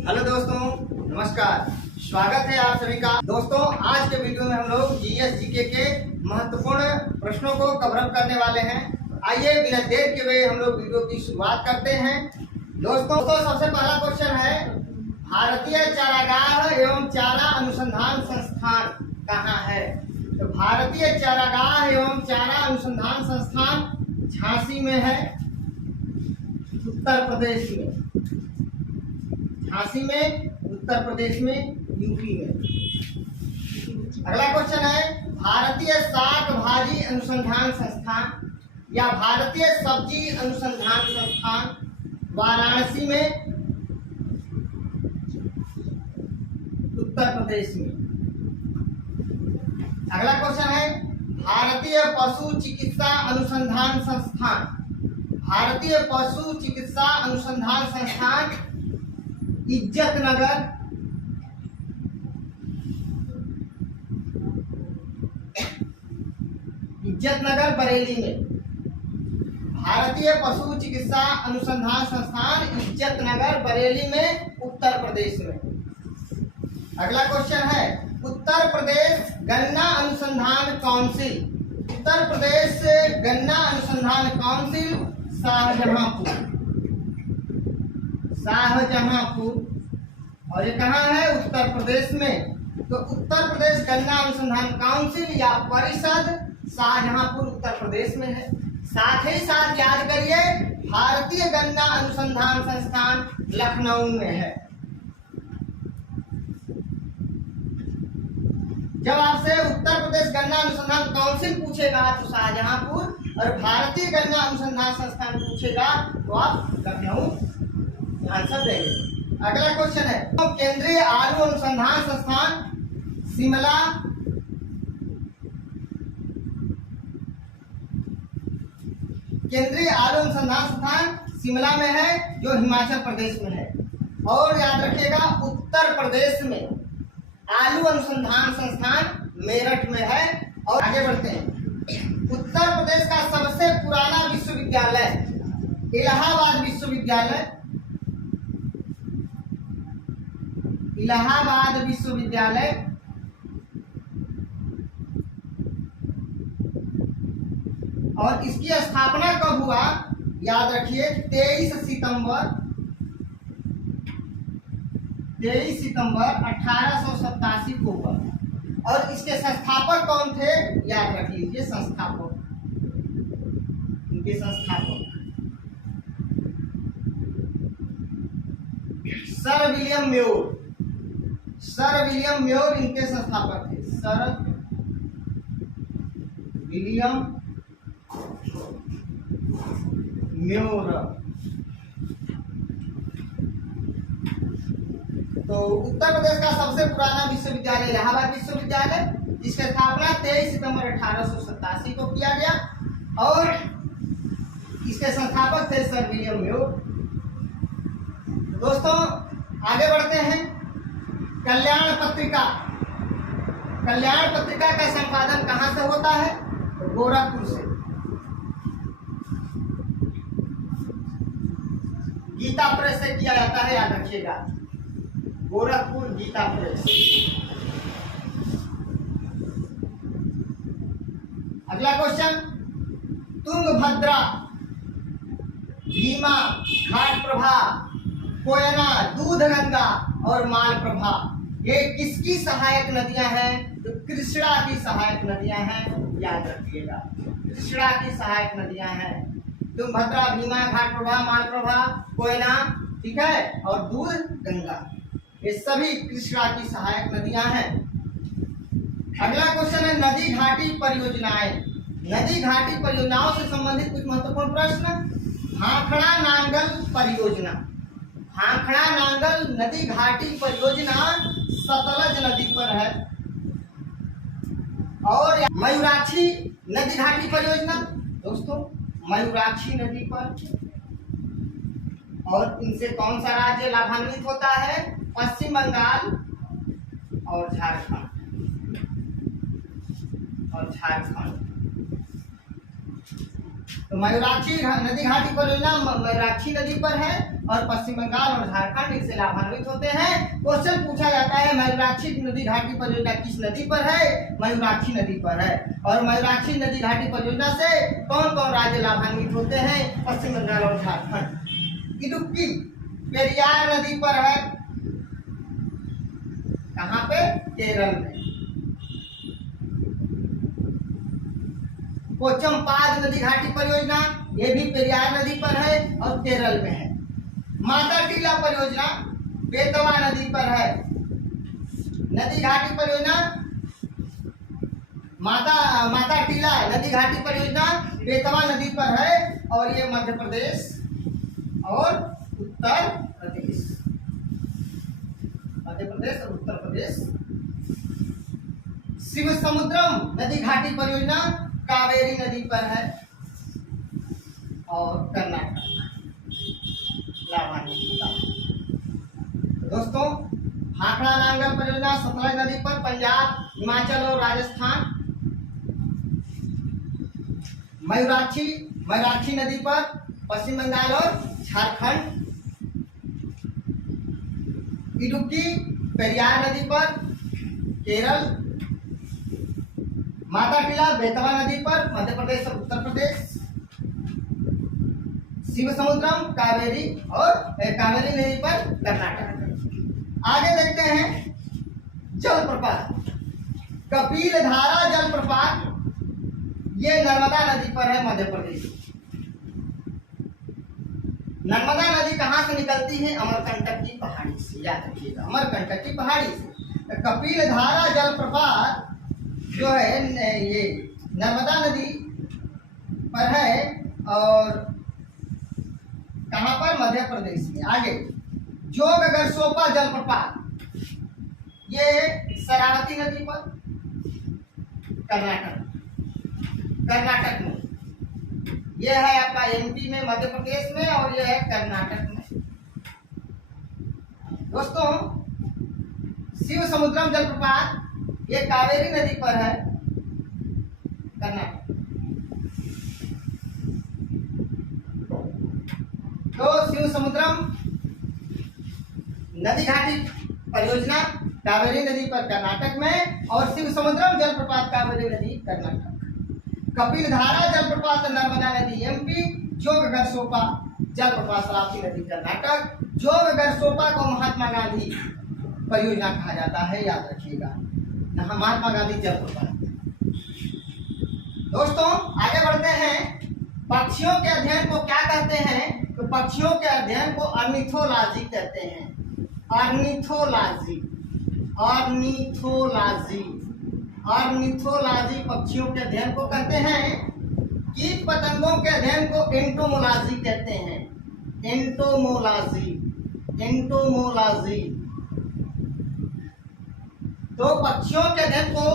Hello दोस्तों, नमस्कार। स्वागत है आप सभी का। दोस्तों, आज के वीडियो में हम लोग जीएस जीके के महत्वपूर्ण प्रश्नों को कवर अप करने वाले हैं। आइए बिना देर के हुए हम लोग वीडियो की शुरुआत करते हैं। दोस्तों, सबसे पहला क्वेश्चन है, भारतीय चारागाह एवं चारा अनुसंधान संस्थान कहाँ है? तो भारतीय चारागाह एवं चारा अनुसंधान संस्थान झांसी में है, उत्तर प्रदेश में। झांसी में, उत्तर प्रदेश में, यूपी में। अगला क्वेश्चन है, भारतीय शाक भाजी अनुसंधान संस्थान या भारतीय सब्जी अनुसंधान संस्थान वाराणसी में, उत्तर प्रदेश में। अगला क्वेश्चन है, भारतीय पशु चिकित्सा अनुसंधान संस्थान, भारतीय पशु चिकित्सा अनुसंधान संस्थान इज्जत नगर, बरेली में। भारतीय पशु चिकित्सा अनुसंधान संस्थान इज्जत नगर, बरेली में, उत्तर प्रदेश में। अगला क्वेश्चन है, उत्तर प्रदेश गन्ना अनुसंधान काउंसिल, उत्तर प्रदेश गन्ना अनुसंधान काउंसिल शाहजहांपुर, और ये कहाँ है? उत्तर प्रदेश में। तो उत्तर प्रदेश गन्ना अनुसंधान काउंसिल या परिषद शाहजहांपुर उत्तर प्रदेश में है। साथ ही साथ याद करिए, भारतीय गन्ना अनुसंधान संस्थान लखनऊ में है। जब आपसे उत्तर प्रदेश गन्ना अनुसंधान काउंसिल पूछेगा तो शाहजहांपुर, और भारतीय गन्ना अनुसंधान संस्थान पूछेगा तो आप लखनऊ आंसर देंगे। अगला क्वेश्चन है, तो केंद्रीय आलू अनुसंधान संस्थान शिमला, केंद्रीय आलू अनुसंधान संस्थान शिमला में है, जो हिमाचल प्रदेश में है। और याद रखिएगा, उत्तर प्रदेश में आलू अनुसंधान संस्थान मेरठ में है। और आगे बढ़ते हैं, उत्तर प्रदेश का सबसे पुराना विश्वविद्यालय इलाहाबाद विश्वविद्यालय, इलाहाबाद विश्वविद्यालय। और इसकी स्थापना कब हुआ? याद रखिए, 23 सितंबर 1887 को हुआ। और इसके संस्थापक कौन थे? याद रख लीजिए, संस्थापक, इनके संस्थापक सर विलियम म्योर, इनके संस्थापक थे, सर विलियम म्योर। तो उत्तर प्रदेश का सबसे पुराना विश्वविद्यालय इलाहाबाद विश्वविद्यालय, जिसकी स्थापना 23 सितंबर 1887 को किया गया। और इसके संस्थापक थे सर विलियम म्योर। दोस्तों, आगे बढ़ते हैं। कल्याण पत्रिका का संपादन कहाँ से होता है? तो गोरखपुर से। गीता प्रेस से किया जाता है, याद रखिएगा, गोरखपुर गीता प्रेस। अगला क्वेश्चन, तुंगभद्रा, भीमा, घाटप्रभा, कोयना, दूधगंगा और मालप्रभा, ये किसकी सहायक नदियां हैं? तो कृष्णा की सहायक नदियां हैं, याद रखिएगा, कृष्णा की सहायक नदियां हैं। तुंगभद्रा, भीमा, घाटप्रभा, मालप्रभा, कोयना, ठीक है, और दूधगंगा, ये सभी कृष्णा की सहायक नदियां हैं। अगला क्वेश्चन है, नदी घाटी परियोजनाएं, नदी घाटी परियोजनाओं से संबंधित कुछ महत्वपूर्ण प्रश्न। भाखड़ा नांगल परियोजना, भाखड़ा नांगल नदी घाटी परियोजना सतलज नदी पर है। और मयूराक्षी नदी घाटी परियोजना, दोस्तों, मयूराक्षी नदी पर। और इनसे कौन सा राज्य लाभान्वित होता है? पश्चिम बंगाल और झारखंड, तो मयूराक्षी नदी घाटी परियोजना मयूराक्षी नदी पर है और पश्चिम बंगाल और झारखंड इससे लाभान्वित होते हैं। क्वेश्चन पूछा जाता है मयूराक्षी नदी घाटी परियोजना किस नदी पर है? मयूराक्षी नदी पर है। और मयूराक्षी नदी घाटी परियोजना से कौन कौन राज्य लाभान्वित होते हैं? पश्चिम बंगाल और झारखंड। इडुक्की पेरियार नदी पर है, कहाँ पे? केरल में। पोचमपाद नदी घाटी परियोजना ये भी पेरियार नदी पर है और केरल में है। माता टीला परियोजना बेतवा नदी पर है। नदी घाटी परियोजना माता टीला नदी घाटी परियोजना बेतवा नदी पर है और ये मध्य प्रदेश और उत्तर प्रदेश, मध्य प्रदेश और उत्तर प्रदेश। शिव समुद्रम नदी घाटी परियोजना कावेरी नदी पर है और कर्नाटक लाभान्वित। दोस्तों, भाखड़ा नांगल परियोजना सतलज नदी पर पंजाब, हिमाचल और राजस्थान। मयूराक्षी नदी पर पश्चिम बंगाल और झारखंड। इडुक्की पेरियार नदी पर केरल। माता टीला बेतवा नदी पर मध्य प्रदेश और उत्तर प्रदेश। शिव समुद्रम कावेरी नदी पर कर्नाटक। आगे देखते हैं जलप्रपात। कपिलधारा जलप्रपात ये नर्मदा नदी पर है, मध्य प्रदेश। नर्मदा नदी कहाँ से निकलती है? अमरकंटक की पहाड़ी से, याद रखिएगा, अमरकंटक की पहाड़ी से। कपिलधारा जलप्रपात जो है ये नर्मदा नदी पर है और कहाँ पर? मध्य प्रदेश में। आगे जोगगरसोपा जलप्रपात ये शरावती नदी पर, कर्नाटक में। यह है आपका एमपी में, मध्य प्रदेश में, और यह है कर्नाटक में। दोस्तों, शिव समुद्रम जलप्रपात ये कावेरी नदी पर है, कर्नाटक। तो शिव समुद्रम नदी घाटी परियोजना कावेरी नदी पर कर्नाटक में और शिव समुद्रम जलप्रपात कावेरी नदी कर्नाटक। कपिलधारा जलप्रपात नर्मदा नदी एमपी। जोगगरसोपा जलप्रपात शरावती नदी कर्नाटक। जोगगरसोपा को महात्मा गांधी परियोजना कहा जाता है, याद रखिएगा, महात्मा गांधी जलप्रपात। दोस्तों, आगे बढ़ते हैं। पक्षियों के अध्ययन को क्या कहते हैं? तो पक्षियों के अध्ययन को ऑर्निथोलॉजी कहते हैं। ऑर्निथोलॉजी पक्षियों के अध्ययन को कहते हैं। कीट पतंगों के अध्ययन को एंटोमोलॉजी कहते हैं। एंटोमोलॉजी। तो पक्षियों के अध्ययन को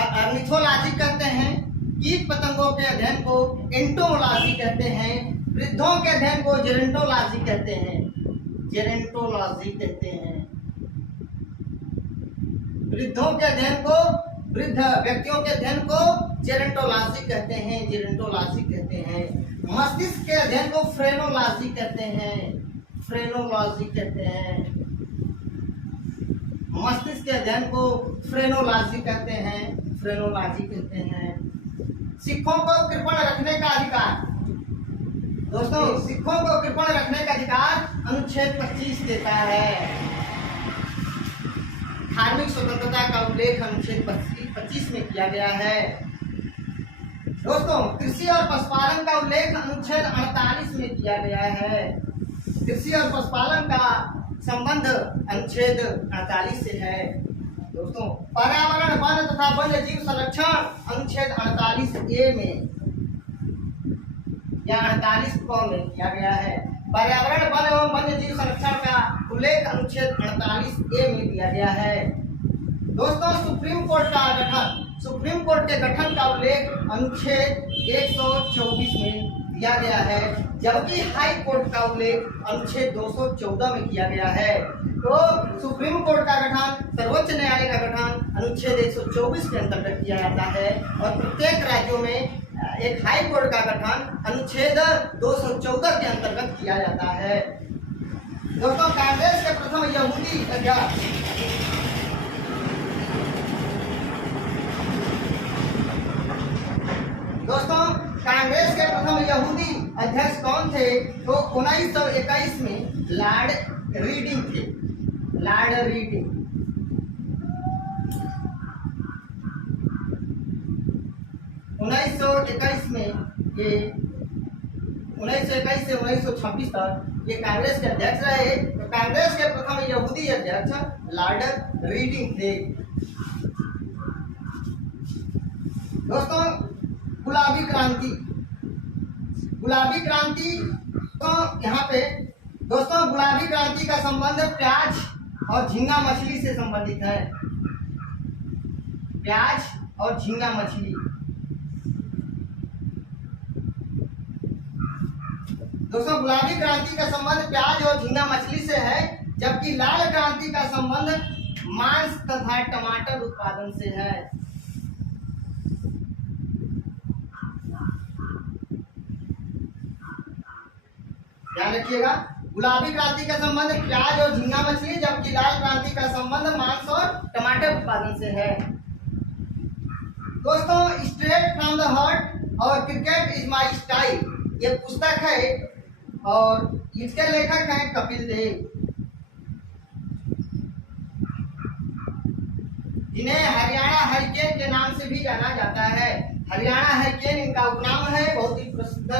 ऑर्निथोलॉजी कहते हैं, कीट पतंगों के अध्ययन को एंटोमोलॉजी कहते हैं, वृद्धों के अध्ययन को जेरेंटोलॉजी कहते हैं। वृद्धों के अध्ययन को, वृद्ध व्यक्तियों के अध्ययन को जेरेंटोलॉजी कहते हैं। मस्तिष्क के अध्ययन को फ्रेनोलॉजी कहते हैं। मस्तिष्क के अध्ययन को फ्रेनोलॉजी कहते हैं। सिखों को कृपण रखने का अधिकार। दोस्तों, सिखों को कृपण रखने का अधिकार अनुच्छेद 25 देता है। धार्मिक स्वतंत्रता का उल्लेख अनुच्छेद 25 में किया गया है। दोस्तों, कृषि और पशुपालन का उल्लेख अनुच्छेद 48 में किया गया है। कृषि और पशुपालन का संबंध अनुच्छेद 48 से है। दोस्तों, पर्यावरण, वन तथा वन्य जीव संरक्षण अनुच्छेद 48A में या 48 में किया गया है। पर्यावरण, वन एवं वन्य जीव संरक्षण का उल्लेख अनुच्छेद 48A में दिया गया है। दोस्तों, सुप्रीम कोर्ट के गठन का उल्लेख अनुच्छेद 124 में दिया गया है, जबकि हाई कोर्ट का उल्लेख अनुच्छेद 214 में किया गया है। तो सुप्रीम कोर्ट का गठन, सर्वोच्च न्यायालय का गठन अनुच्छेद 124 के अंतर्गत किया जाता है और प्रत्येक राज्यों में एक हाई कोर्ट का गठन अनुच्छेद 214 के अंतर्गत किया जाता है। दोस्तों, कांग्रेस के प्रथम यहूदी अध्यक्ष कौन थे? तो 1921 में लॉर्ड रीडिंग थे। लॉर्ड रीडिंग 1921 में, ये 1921 से 1926 तक ये कांग्रेस के अध्यक्ष रहे। तो कांग्रेस के प्रथम यहूदी अध्यक्ष लॉर्ड रीडिंग थे। दोस्तों, गुलाबी क्रांति तो यहाँ पे दोस्तों गुलाबी क्रांति का संबंध प्याज और झींगा मछली से संबंधित है। प्याज और झींगा मछली। दोस्तों, गुलाबी क्रांति का संबंध प्याज और झींगा मछली से है, जबकि लाल क्रांति का संबंध मांस तथा टमाटर उत्पादन से है। ध्यान रखिएगा, गुलाबी क्रांति का संबंध प्याज और झींगा मछली, जबकि लाल क्रांति का संबंध मांस और टमाटर उत्पादन से है। दोस्तों, स्ट्रेट फ्रॉम द हार्ट और क्रिकेट इज माय स्टाइल ये पुस्तक है और इसके लेखक हैं कपिल देव, जिन्हें हरियाणा हरिकेन के नाम से भी जाना जाता है। हरियाणा हरिकेन इनका उपनाम है, बहुत ही प्रसिद्ध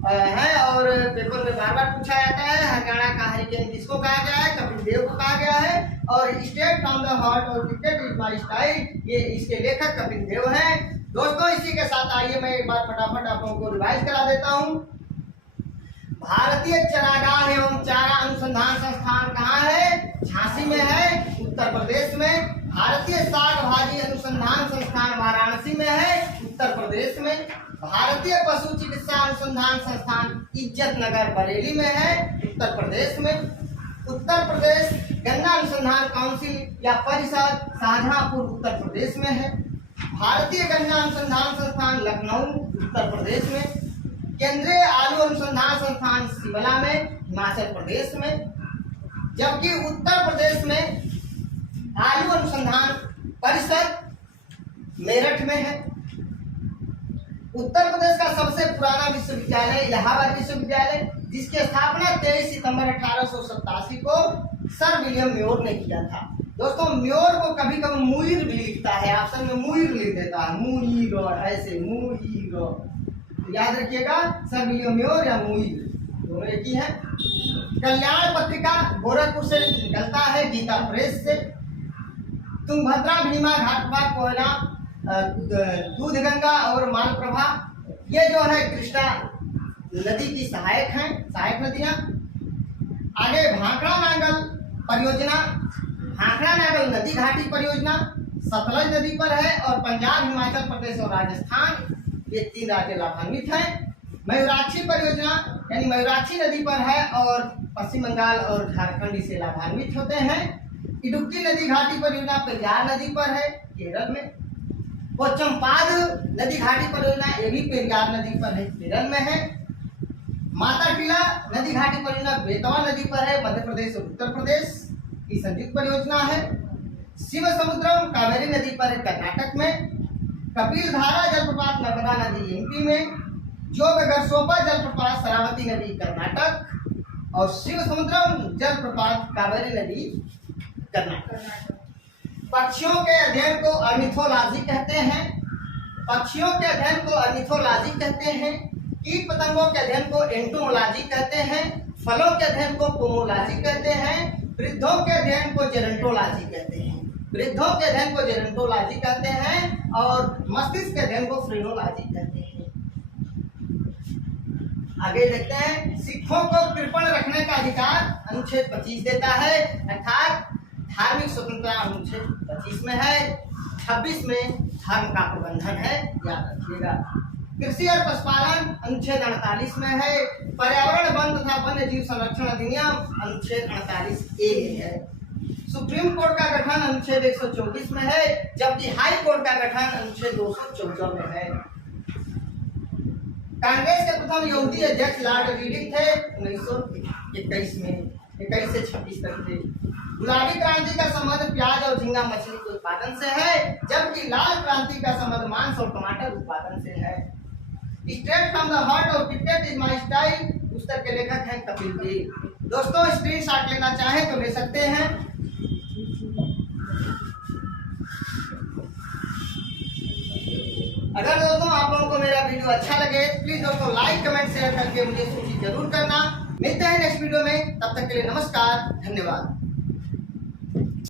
है और पेपर में बार बार पूछा जाता है हरियाणा का हरिकेन किसको कहा गया है? कपिल देव को कहा गया है। और स्ट्रेट फ्रॉम द हार्ट और क्रिकेट इज माय स्टाइल ये इसके लेखक कपिल देव हैं। दोस्तों, इसी के साथ आइए मैं एक बार फटाफट आप लोगों को रिवाइज करा देता हूँ। भारतीय चारागाह एवं चारा अनुसंधान संस्थान कहाँ है? झांसी में है, उत्तर प्रदेश में। भारतीय साग भाजी अनुसंधान संस्थान वाराणसी में है, उत्तर प्रदेश में। भारतीय पशु चिकित्सा अनुसंधान संस्थान इज्जत नगर बरेली में है, उत्तर प्रदेश में। उत्तर प्रदेश गन्ना अनुसंधान काउंसिल या परिषद शाहजहांपुर उत्तर प्रदेश में है। भारतीय गन्ना अनुसंधान संस्थान लखनऊ उत्तर प्रदेश में। केंद्रीय आलू अनुसंधान संस्थान शिमला में हिमाचल प्रदेश में। जबकि उत्तर प्रदेश में आलू अनुसंधान परिषद मेरठ में है। उत्तर प्रदेश का सबसे पुराना विश्वविद्यालय इलाहाबाद विश्वविद्यालय, जिसकी स्थापना 23 सितंबर 1887 को सर विलियम म्योर ने किया था। दोस्तों, म्योर को कभी कभी मुईर भी लिखता है, ऑप्शन में मुईर लिख देता है, मुईर, ऐसे मुईर, याद रखिएगा, सर विलियम म्योर या मुईर दोनों एक ही है। कल्याण पत्रिका गोरखपुर से निकलता है, गीता प्रेस से। तुंगभद्रा, भीमा, घाटवा, कोयला, दूधगंगा और मालप्रभा ये जो है कृष्णा नदी की सहायक हैं, सहायक नदियां। आगे भाखड़ा नागल परियोजना, भाखड़ा नागल नदी घाटी परियोजना सतलज नदी पर है और पंजाब, हिमाचल प्रदेश और राजस्थान ये 3 राज्य लाभान्वित हैं। मयूराक्षी परियोजना यानी मयूराक्षी नदी पर है और पश्चिम बंगाल और झारखंड इसे लाभान्वित होते हैं। इडुक्की नदी घाटी परियोजना पेरियार नदी पर है, केरल में। पोचमपाद नदी घाटी परियोजना ये भी पेरियार नदी पर है, केरल में है। माता टीला नदी घाटी परियोजना बेतवा नदी पर है, मध्य प्रदेश और उत्तर प्रदेश की संयुक्त परियोजना है। शिव समुद्रम कावेरी नदी पर है, कर्नाटक में। कपिल धारा जलप्रपात नर्मदा नदी एमपी में। जोग गरसोपा जलप्रपात शरावती नदी कर्नाटक और शिव समुद्रम जलप्रपात कावेरी नदी कर्नाटक। पक्षियों के अध्ययन को ऑर्निथोलॉजी कहते हैं। पक्षियों के अध्ययन को ऑर्निथोलॉजी कहते हैं। कीट पतंगों के अध्ययन को एंटोमोलॉजी कहते हैं। फलों के अध्ययन को पोमोलॉजी कहते हैं। वृद्धों के अध्ययन को जेरंटोलॉजी कहते हैं। वृद्धों के अध्ययन को जेरंटोलॉजी कहते हैं और मस्तिष्क के अध्ययन को फ्रेनोलॉजी कहते हैं। आगे देखते हैं, सिखों को कृपण रखने का अधिकार अनुच्छेद 25 देता है, अर्थात धार्मिक स्वतंत्रता अनुच्छेद 25 में है। 26 में धर्म का प्रबंधन है, याद रखिएगा। कृषि और पशुपालन अनुच्छेद 48 में है। पर्यावरण वन तथा वन्य जीव संरक्षण अधिनियम अनुच्छेद 48A में है। सुप्रीम कोर्ट का गठन अनुच्छेद 124 में है, जबकि हाई कोर्ट का गठन अनुच्छेद 214 में है। कांग्रेस के प्रथम यहूदी अध्यक्ष लॉर्ड रीडिंग थे 1921 में, 21 से 26 तक थे। गुलाबी क्रांति का संबंध प्याज और झींगा मछली के उत्पादन से है, जबकि लाल क्रांति का संबंध मांस और टमाटर उत्पादन से है। स्ट्रेट फ्रॉम द हार्ट और क्रिकेट इज माय स्टाइल पुस्तक के लेखक हैं कपिल देव। दोस्तों स्क्रीनशॉट लेना चाहे तो ले सकते हैं। अगर दोस्तों आप लोगों को मेरा वीडियो अच्छा लगे प्लीज दोस्तों लाइक कमेंट शेयर करके मुझे सूचित जरूर करना। मिलते हैं नेक्स्ट वीडियो में, तब तक के लिए नमस्कार, धन्यवाद।